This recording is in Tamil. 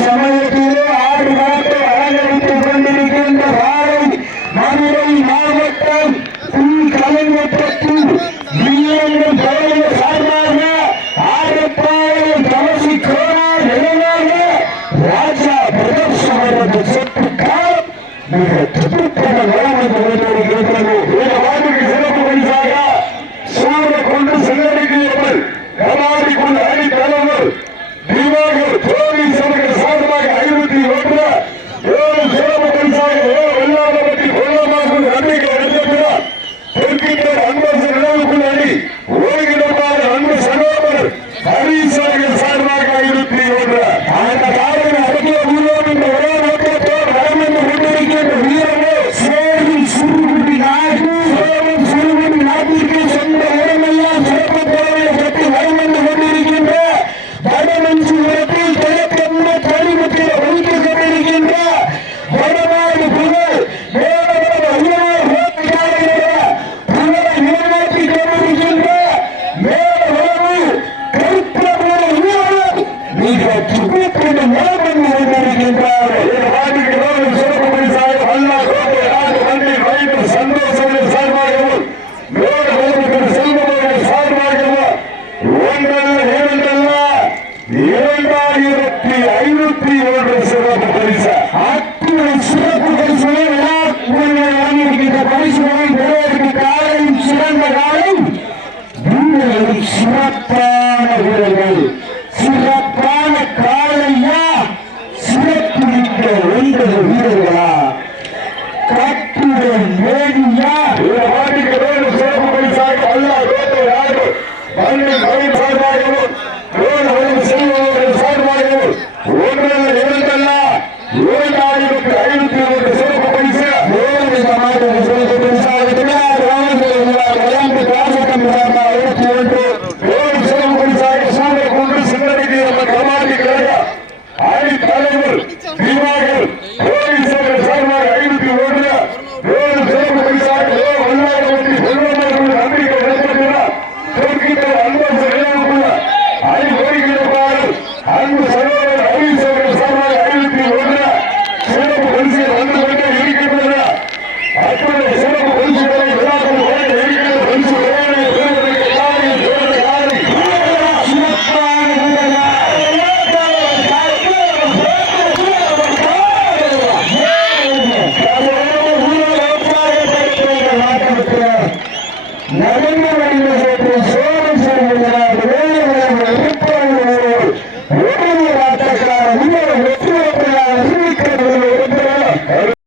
சமயத்திலே ஆடு மாட்டை அலங்கரித்துக் கொண்டிருக்கின்ற வாழை மதுரை மாவட்டம் கலைஞர் வீரர்கள் பழைய சார்பாக ஆரப்பாளையம் தமசி கோணார் நிலையாக ராஜா பிரதர்ஷனத்தை சற்று காலம் மிக துடுப்பான வளம் கொண்டிருக்கிறது. இந்த வார்டுக்கு சிறப்பு பரிசாக சூழ கொண்டு செல்லடிக்கிறவர்கள் கபாடி கொண்ட அணி தலைவர் திவாகர் போலீஸ் அவர்கள் சார்பாக 501 ஏழு சிறப்பு பரிசாக வெள்ளாளப்பட்டி கொள்ளமாக நம்பிக்கை அடைந்திருக்கிறார். தெற்கின்ற அன்பரசு நிலவுக்குள் அணி ஒருங்கிடமான அன்பு சகோதரர் ஹரிசாகர் சார்பாக 501 அந்த காலையில் அடக்கிய ஊழல் என்ற ஒரே நோக்கத்தோடு வரம் என்று கொண்டிருக்கின்ற வீரர்களே சேரும் சுருகுடி நாடு சேரும் சுருகுடி நாட்டிற்கு சொந்த இடமெல்லாம் சிறப்பு தேவையை கட்டி வரம் என்று கொண்டிருக்கின்ற வடமஞ்சு உரத்தில் கிழக்கென்ன பணிமுத்திர ஒழித்துக் கொண்டிருக்கின்ற வடநாடு புகழ் மேலவரம் ஐயனார் ரோட்டிக்காரர்கள புகழை நிலைநாட்டிக் கொண்டிருக்கின்ற மேலவரவு கருப்பிரபுர வீரர் மிக துடிப்புடன் நலம் என்று கொண்டிருக்கின்றார்கள். சிறப்பு பரிசாக வல்லா கோட்டை நாடு வண்டி வயிற்று சந்தோஷங்கள் சார்பாகவும் மேலவரவுக்கு செல்வர்கள் சார்பாகவும் ஒன்றல்ல இரண்டல்ல 2501 சிறப்பு பரிசு அத்துணை சிறப்பு பரிசுகளை வாங்கியிருக்கின்ற பரிசுகளை பெறுவதற்கு காலையும் சிறந்த காலம் சிறப்பான வீரர்கள்